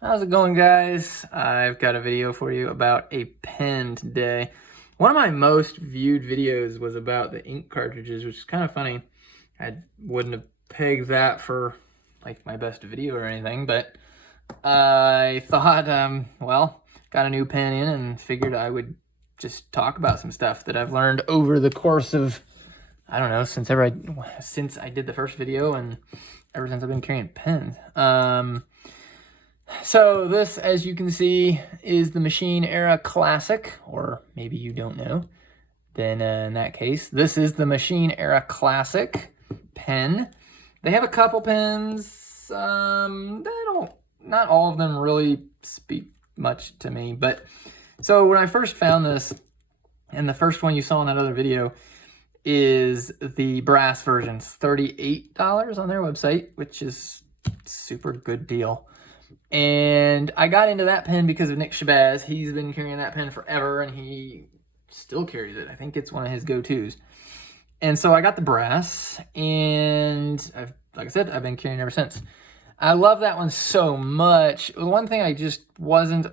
How's it going, guys? I've got a video for you about a pen today. One of my most viewed videos was about the ink cartridges, which is kind of funny. I wouldn't have pegged that for like my best video or anything, but I thought, well, got a new pen in and figured I would just talk about some stuff that I've learned over the course of, I don't know, since I did the first video and ever since I've been carrying pens. So this, as you can see, is the Machine Era Classic, or maybe you don't know. Then in that case, this is the Machine Era Classic pen. They have a couple pens. Not all of them really speak much to me. But so when I first found this, and the first one you saw in that other video is the brass version. It's $38 on their website, which is super good deal. And I got into that pen because of Nick Shabazz. He's been carrying that pen forever, and he still carries it. I think it's one of his go-tos. And so I got the brass, and like I said, I've been carrying it ever since. I love that one so much. The one thing I just wasn't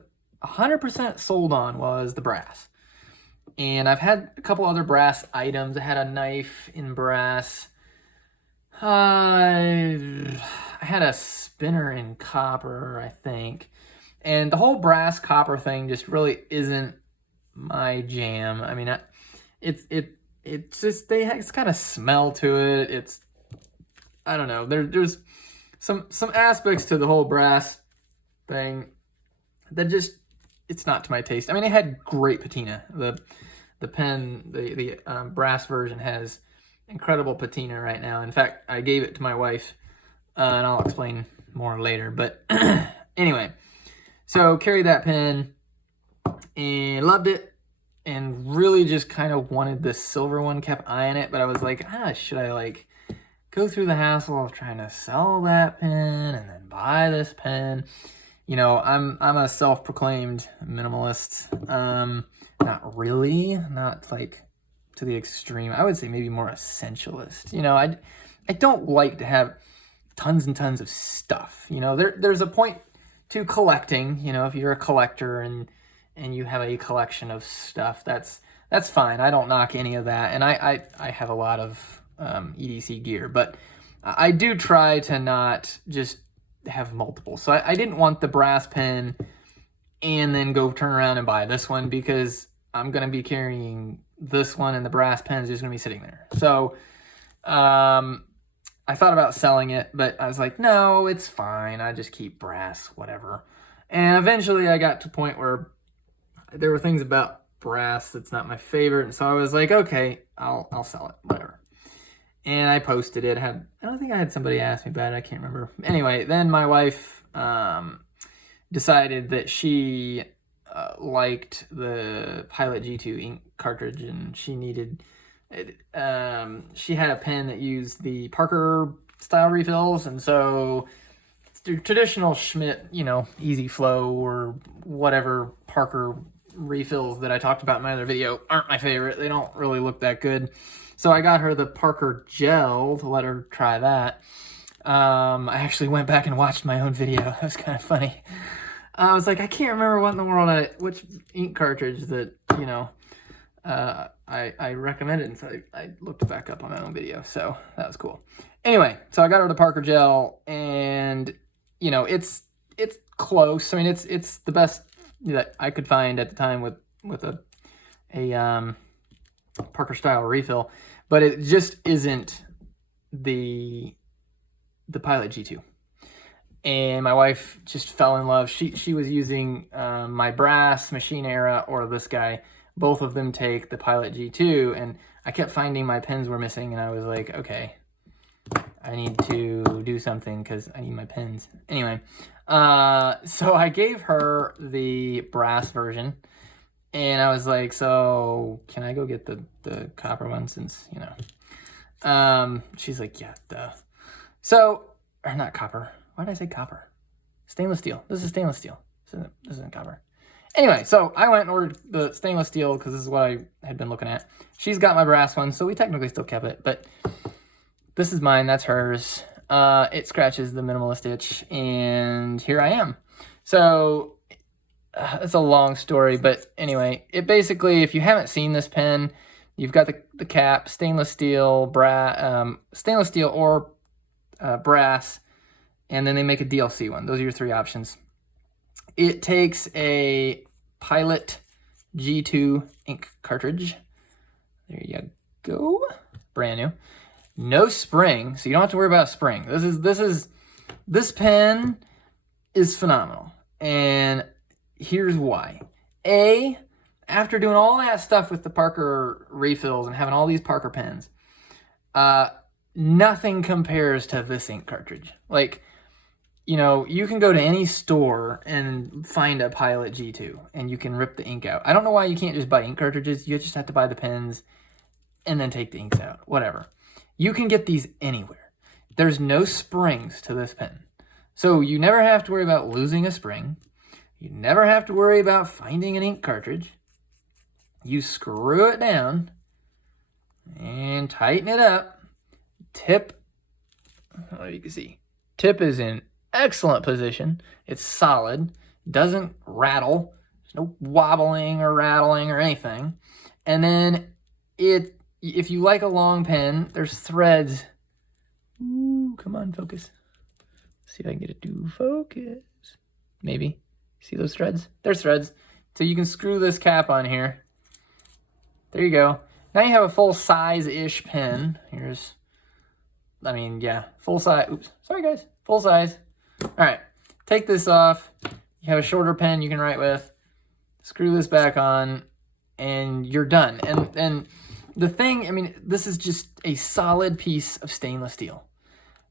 100% sold on was the brass. And I've had a couple other brass items. I had a knife in brass. I had a spinner in copper, I think. And the whole brass copper thing just really isn't my jam. I mean, it's got a smell to it. I don't know. There's some aspects to the whole brass thing that just, it's not to my taste. I mean, it had great patina. The pen, the brass version has incredible patina right now. In fact, I gave it to my wife, and I'll explain more later. But anyway, so carried that pen and loved it, and really just kind of wanted the silver one, kept eyeing it, but I was like, should I like go through the hassle of trying to sell that pen and then buy this pen? You know, I'm a self-proclaimed minimalist. Not really, not like to the extreme. I would say maybe more essentialist. You know, I don't like to have tons and tons of stuff. You know, there's a point to collecting. You know, if you're a collector and you have a collection of stuff, that's fine. I don't knock any of that, and I have a lot of EDC gear, but I do try to not just have multiple. So I didn't want the brass pen and then go turn around and buy this one, because I'm going to be carrying this one and the brass pen is just going to be sitting there. So I thought about selling it, but I was like, no, it's fine. I just keep brass, whatever. And eventually I got to a point where there were things about brass that's not my favorite. And so I was like, okay, I'll sell it, whatever. And I posted it. I don't think I had somebody ask me about it. I can't remember. Anyway, then my wife decided that she liked the Pilot G2 ink cartridge, and she needed it. She had a pen that used the Parker style refills, and so the traditional Schmidt, you know, Easy Flow or whatever Parker refills that I talked about in my other video aren't my favorite. They don't really look that good. So I got her the Parker Gel to let her try that. I actually went back and watched my own video. That was kind of funny. I was like, I can't remember what in the world, which ink cartridge that, you know, I recommended. And so I looked back up on my own video. So that was cool. Anyway, so I got her the Parker Gel, and, you know, it's close. I mean, it's the best that I could find at the time with a Parker style refill, but it just isn't the Pilot G2. And my wife just fell in love. She was using my brass Machine Era or this guy. Both of them take the Pilot G2, and I kept finding my pens were missing, and I was like, okay, I need to do something because I need my pens. Anyway, so I gave her the brass version, and I was like, so can I go get the copper one, since, you know. She's like, yeah, duh. So, or not copper. Why did I say copper? Stainless steel. This is stainless steel. This isn't copper. Anyway, so I went and ordered the stainless steel because this is what I had been looking at. She's got my brass one, so we technically still kept it, but this is mine, that's hers. It scratches the minimalist itch, and here I am. So it's a long story, but anyway, it basically, if you haven't seen this pen, you've got the cap, stainless steel, stainless steel or brass, and then they make a DLC one. Those are your three options. It takes a Pilot G2 ink cartridge. There you go. Brand new. No spring, so you don't have to worry about spring. This pen is phenomenal. And here's why. After doing all that stuff with the Parker refills and having all these Parker pens, nothing compares to this ink cartridge. Like, you know, you can go to any store and find a Pilot G2 and you can rip the ink out. I don't know why you can't just buy ink cartridges. You just have to buy the pens and then take the inks out, whatever. You can get these anywhere. There's no springs to this pen. So you never have to worry about losing a spring. You never have to worry about finding an ink cartridge. You screw it down and tighten it up. Tip, I don't know if you can see, tip is in excellent position. It's solid, doesn't rattle. There's no wobbling or rattling or anything. And then if you like a long pen, there's threads. Ooh, come on, focus. See if I can get it to focus. Maybe. See those threads? There's threads. So you can screw this cap on here. There you go. Now you have a full size-ish pen. Full size. Oops, sorry guys. Full size. All right, take this off. You have a shorter pen you can write with. Screw this back on, and you're done. And the thing, I mean, this is just a solid piece of stainless steel.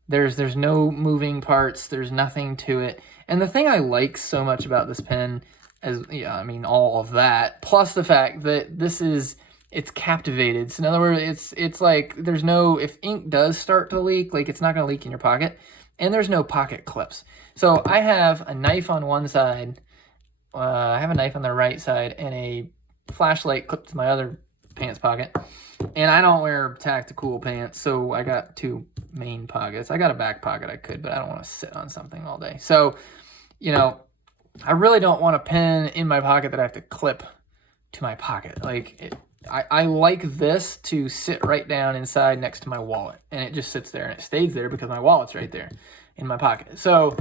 There's no moving parts. There's nothing to it. And the thing I like so much about this pen all of that, plus the fact that it's captivated. So in other words, it's like if ink does start to leak, like it's not going to leak in your pocket. And there's no pocket clips. So I have a knife on one side, I have a knife on the right side, and a flashlight clipped to my other pants pocket. And I don't wear tactical pants, so I got two main pockets. I got a back pocket I could, but I don't want to sit on something all day. So, you know, I really don't want a pen in my pocket that I have to clip to my pocket. I like this to sit right down inside next to my wallet, and it just sits there and it stays there because my wallet's right there in my pocket. So,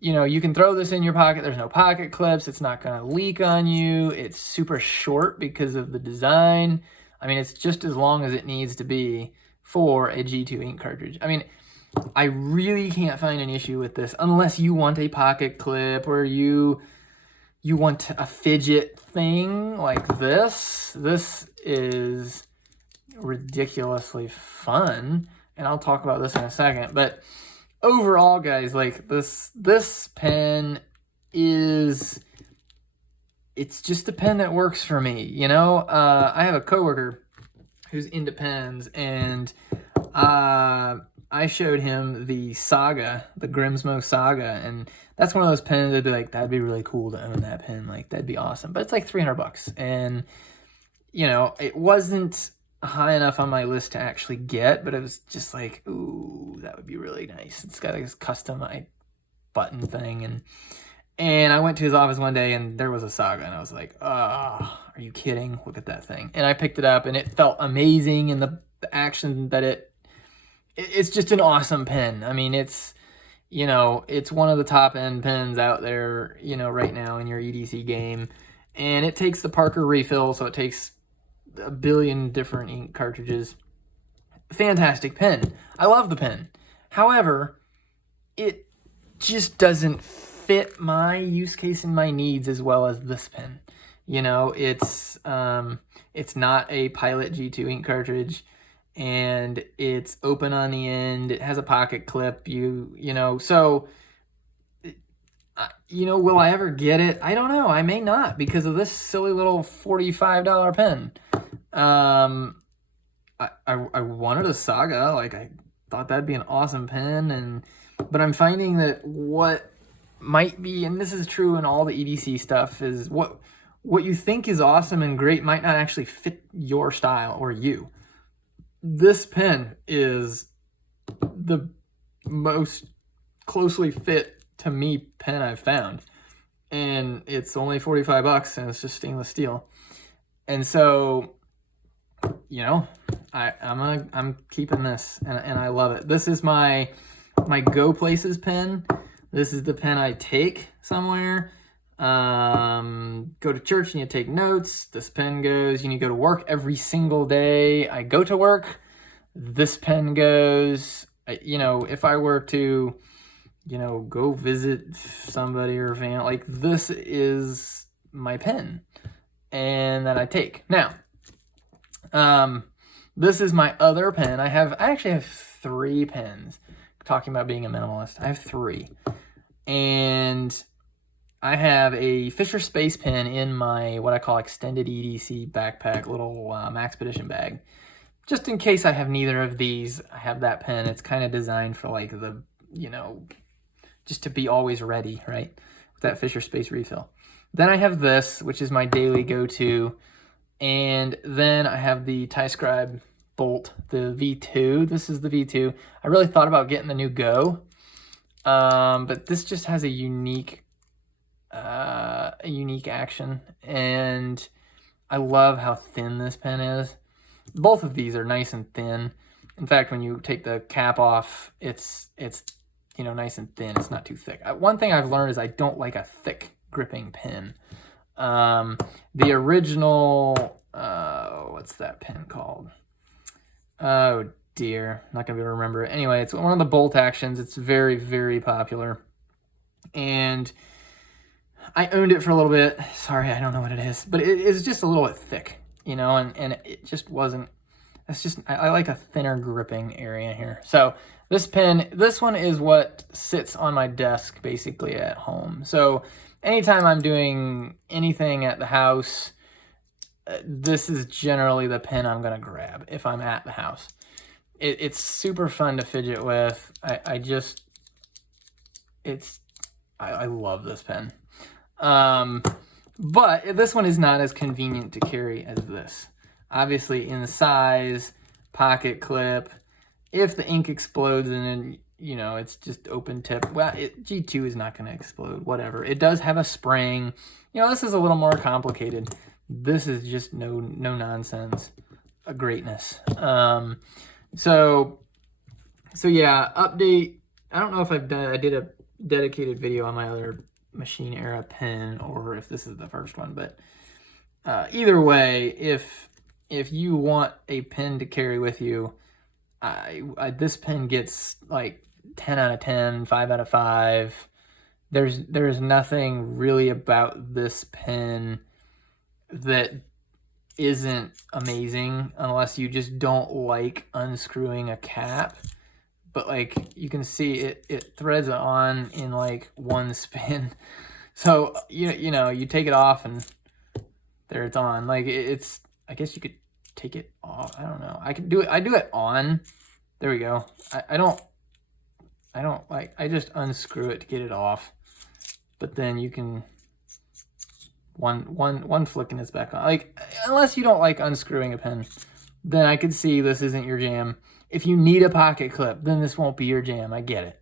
you know, you can throw this in your pocket. There's no pocket clips. It's not going to leak on you. It's super short because of the design. I mean, it's just as long as it needs to be for a G2 ink cartridge. I mean, I really can't find an issue with this unless you want a pocket clip or you want a fidget thing like this. This is ridiculously fun, and I'll talk about this in a second. But overall, guys, like this pen it's just a pen that works for me. You know, I have a coworker who's into pens, and I showed him the Saga, the Grimsmo Saga, and that's one of those pens that'd be like, that'd be really cool to own that pen. Like, that'd be awesome. But it's like $300, and you know, it wasn't high enough on my list to actually get, but it was just like, ooh, that would be really nice. It's got this custom button thing, and I went to his office one day, and there was a Saga, and I was like, oh, are you kidding? Look at that thing. And I picked it up, and it felt amazing, and the action that it's just an awesome pen. I mean, it's, you know, it's one of the top end pens out there, you know, right now in your EDC game. And it takes the Parker refill, so it takes a billion different ink cartridges. Fantastic pen. I love the pen. However, it just doesn't fit my use case and my needs as well as this pen. You know, it's not a Pilot G2 ink cartridge, and it's open on the end. It has a pocket clip. You know, so, you know, will I ever get it? I don't know. I may not because of this silly little $45 pen. I wanted a Saga. Like, I thought that'd be an awesome pen, but I'm finding that what might be, and this is true in all the EDC stuff, is what you think is awesome and great might not actually fit your style or you. This pen is the most closely fit to me pen I've found. and it's only $45 and it's just stainless steel. And so, you know, I'm keeping this, and I love it. This is my go places pen. This is the pen I take somewhere. Go to church and you take notes. This pen goes. You need to go to work every single day. I go to work. This pen goes. You know, if I were to, you know, go visit somebody or family, like, this is my pen, and that I take. Now, this is my other pen. I actually have 3 pens. Talking about being a minimalist, I have 3, and I have a Fisher Space pen in my what I call extended EDC backpack, little Maxpedition bag. Just in case I have neither of these, I have that pen. It's kind of designed for, like, the, you know, just to be always ready, right? With that Fisher Space refill. Then I have this, which is my daily go-to. And then I have the TieScribe Bolt, the V2. This is the V2. I really thought about getting the new Go. But this just has a unique action. And I love how thin this pen is. Both of these are nice and thin. In fact, when you take the cap off, it's you know, nice and thin. It's not too thick. One thing I've learned is I don't like a thick gripping pen. The original, what's that pen called? Oh dear, I'm not gonna be able to remember it. Anyway, it's one of the Bolt Actions. It's very, very popular. And I owned it for a little bit. Sorry, I don't know what it is, but it is just a little bit thick, you know, and it just wasn't, it's just, I like a thinner gripping area here. So this pen, this one is what sits on my desk basically at home. So anytime I'm doing anything at the house, this is generally the pen I'm gonna grab if I'm at the house. It's super fun to fidget with. I love this pen. But this one is not as convenient to carry as this. Obviously, in the size, pocket clip, if the ink explodes and then, you know, it's just open tip. Well, G2 is not going to explode, whatever. It does have a spring. You know, this is a little more complicated. This is just no nonsense, a greatness. So yeah, update. I don't know if I did a dedicated video on my other Machine Era pen or if this is the first one, but either way, if you want a pen to carry with you, this pen gets like 10 out of 10, 5 out of 5. There's nothing really about this pen that isn't amazing unless you just don't like unscrewing a cap. But like you can see it threads on in like one spin. So you know, you take it off and there it's on. Like it's, I guess you could take it off. I don't know. I can do it. I do it on. There we go. I don't like, I just unscrew it to get it off. But then you can one flick and it's back on. Like, unless you don't like unscrewing a pen, then I could see this isn't your jam. If you need a pocket clip, then this won't be your jam. I get it.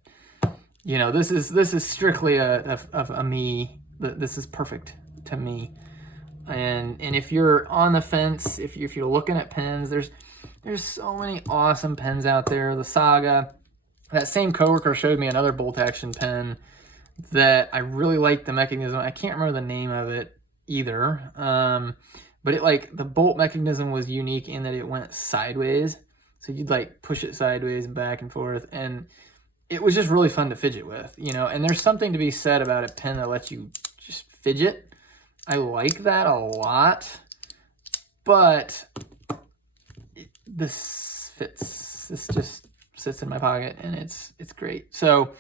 You know, this is strictly a me. This is perfect to me. And if you're on the fence, if you're looking at pens, there's so many awesome pens out there. The Saga. That same coworker showed me another Bolt Action pen that I really liked the mechanism. I can't remember the name of it either. But it, like, the bolt mechanism was unique in that it went sideways. So you'd like push it sideways and back and forth, and it was just really fun to fidget with, you know. And there's something to be said about a pen that lets you just fidget. I like that a lot, but this fits. This just sits in my pocket, and it's great. So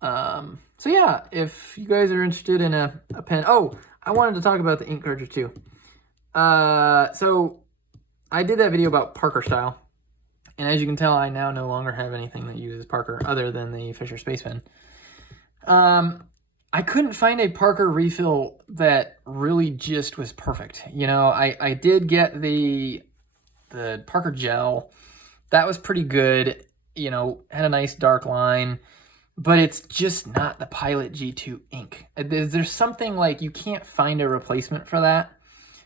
yeah, if you guys are interested in a pen, oh, I wanted to talk about the ink cartridge too. So I did that video about Parker style. And as you can tell, I now no longer have anything that uses Parker other than the Fisher Space Pen. I couldn't find a Parker refill that really just was perfect. You know, I did get the Parker Gel. That was pretty good. You know, had a nice dark line. but it's just not the Pilot G2 ink. There's something like you can't find a replacement for that.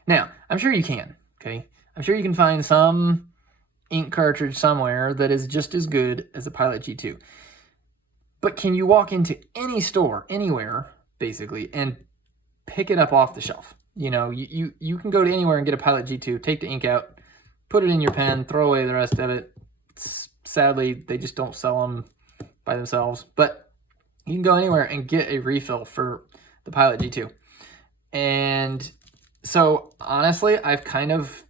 Now, I'm sure you can, okay? I'm sure you can find some ink cartridge somewhere that is just as good as the Pilot G2. But can you walk into any store, anywhere, basically, and pick it up off the shelf? You know, you can go to anywhere and get a Pilot G2, take the ink out, put it in your pen, throw away the rest of it. Sadly, they just don't sell them by themselves. But you can go anywhere and get a refill for the Pilot G2. And so, honestly, I've kind of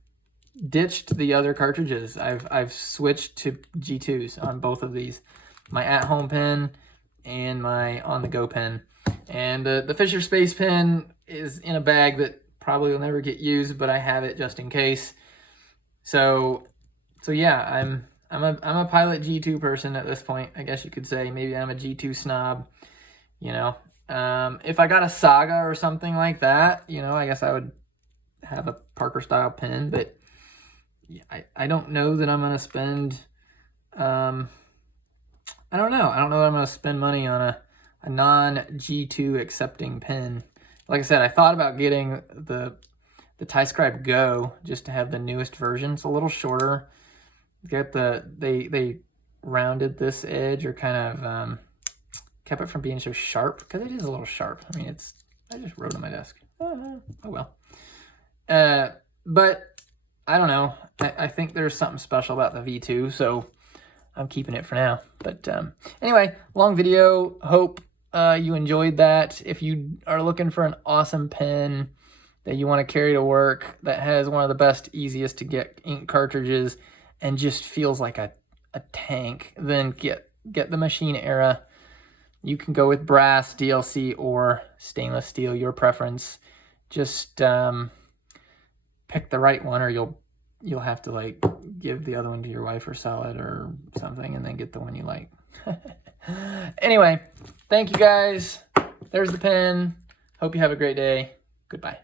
ditched the other cartridges. I've switched to G2s on both of these. My at-home pen and my on-the-go pen. And the Fisher Space pen is in a bag that probably will never get used, but I have it just in case. So yeah, I'm a Pilot G2 person at this point, I guess you could say. Maybe I'm a G2 snob, you know. If I got a Saga or something like that, you know, I guess I would have a Parker style pen, but I don't know that I'm gonna spend I don't know that I'm gonna spend money on a non-G2 accepting pen. Like I said, I thought about getting the Ty-Scribe Go just to have the newest version. It's a little shorter. Get they rounded this edge, or kind of kept it from being so sharp, because it is a little sharp. I mean, I just wrote on my desk. Oh well. But I don't know. I think there's something special about the V2, so I'm keeping it for now. But anyway, long video. Hope you enjoyed that. If you are looking for an awesome pen that you want to carry to work, that has one of the best, easiest to get ink cartridges, and just feels like a tank, then get the Machine Era. You can go with brass, DLC, or stainless steel, your preference. Just pick the right one, or you'll have to like give the other one to your wife or sell it or something, and then get the one you like. Anyway, thank you guys. There's the pen. Hope you have a great day. Goodbye.